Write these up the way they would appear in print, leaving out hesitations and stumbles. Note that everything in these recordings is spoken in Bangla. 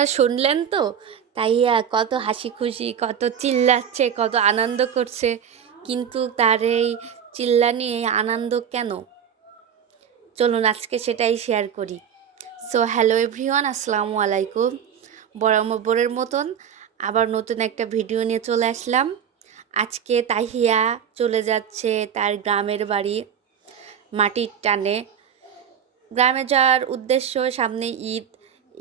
আপনারা শুনলেন তো? তাহিয়া কত হাসি খুশি, কত চিল্লাচ্ছে, কত আনন্দ করছে। কিন্তু তার এই চিল্লানি, এই আনন্দ কেন? চলুন আজকে সেটাই শেয়ার করি। সো হ্যালো এভরিওয়ান, আসসালামু আলাইকুম। বরাবরের মতন আবার নতুন একটা ভিডিও নিয়ে চলে আসলাম। আজকে তাহিয়া চলে যাচ্ছে তার গ্রামের বাড়ি মাটির টানে। গ্রামে যাওয়ার উদ্দেশ্য, সামনে ঈদ।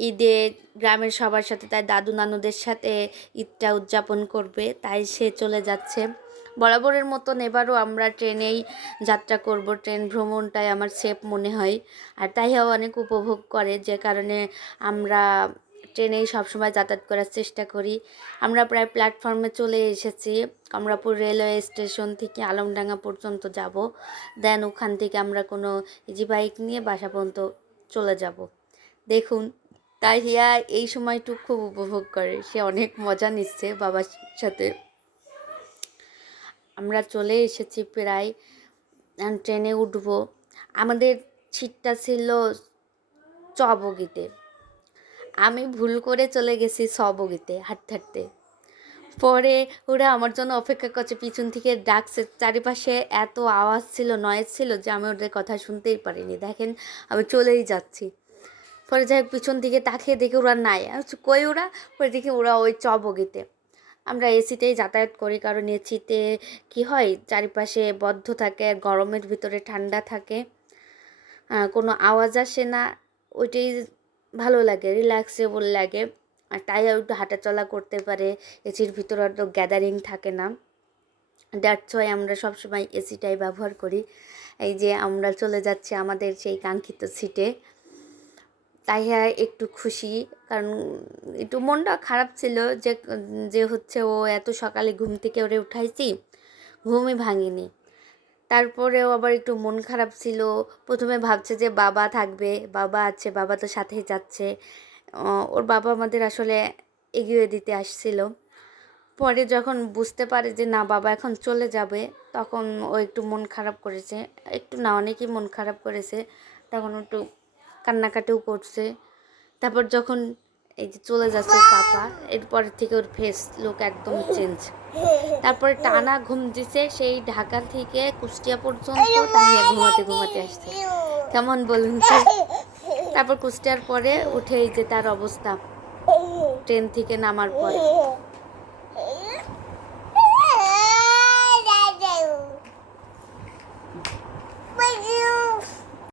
ঈদে গ্রামের সবার সাথে, তার দাদু নানুদের সাথে ঈদটা উদযাপন করবে, তাই সে চলে যাচ্ছে। বরাবরের মতন এবারও আমরা ট্রেনেই যাত্রা করব। ট্রেন ভ্রমণটাই আমার সেফ মনে হয়, আর তাইও অনেক উপভোগ করে, যে কারণে আমরা ট্রেনেই সবসময় যাতায়াত করার চেষ্টা করি। আমরা প্রায় প্ল্যাটফর্মে চলে এসেছি। কমলাপুর রেলওয়ে স্টেশন থেকে আলমডাঙ্গা পর্যন্ত যাব, দেন ওখান থেকে আমরা কোনো ইজি বাইক নিয়ে বাসা পর্যন্ত চলে যাব। দেখুন, তাহিয়া এই সময়টুকু খুব উপভোগ করে, সে অনেক মজা নিচ্ছে বাবার সাথে। আমরা চলে এসেছি প্রায়, ট্রেনে উঠবো। আমাদের সিটটা ছিল চ বগিতে, আমি ভুল করে চলে গেছি ছ বগিতে হাঁটতে হাঁটতে। পরে ওরা আমার জন্য অপেক্ষা করছে, পিছন থেকে ডাকছে। চারিপাশে এত আওয়াজ ছিল, নয়েজ ছিল, যে আমি ওদের কথা শুনতেই পারিনি। দেখেন আমি চলেই যাচ্ছি। পরে যাই পিছন দিকে তাকিয়ে দেখি ওরা নাই। আমি কই ওরা? পরে দেখি ওরা ওই চ বগিতে। আমরা এসিতেই যাতায়াত করি, কারণ এসিতে কী হয়, চারিপাশে বদ্ধ থাকে, আর গরমের ভিতরে ঠান্ডা থাকে, কোনো আওয়াজ আসে না। ওইটাই ভালো লাগে, রিল্যাক্সেবল লাগে। আর তাই একটু হাঁটাচলা করতে পারে, এসির ভিতরে অত গ্যাদারিং থাকে না। দ্যাটস ওয়াই আমরা সবসময় এসিটাই ব্যবহার করি। এই যে আমরা চলে যাচ্ছি আমাদের সেই কাঙ্ক্ষিত সিটে। তাই হ্যাঁ, একটু খুশি, কারণ একটু মনটা খারাপ ছিল যে যে হচ্ছে ও এত সকালে ঘুম থেকে ওরে উঠাইছি, ঘুমই ভাঙিনি। তারপরেও আবার একটু মন খারাপ ছিল। প্রথমে ভাবছে যে বাবা থাকবে, বাবা আছে, বাবা তো সাথেই যাচ্ছে। ওর বাবা আমাদের আসলে এগিয়ে দিতে আসছিল। পরে যখন বুঝতে পারে যে না, বাবা এখন চলে যাবে, তখন ও একটু মন খারাপ করেছে। একটু না, অনেকই মন খারাপ করেছে। তখন একটু কান্নাকাটিও করছে। তারপর যখন এই যে চলে যাচ্ছে পাপা, এরপরের থেকে ওর ফেস লুক একদম চেঞ্জ। তারপরে টানা ঘুম দিছে, সেই ঢাকা থেকে কুষ্টিয়া পর্যন্ত তাহিয়া ঘুমাতে ঘুমাতে আসছে। কেমন বলুন তো? তারপর কুষ্টিয়ার পরে উঠে এই যে তার অবস্থা ট্রেন থেকে নামার পরে।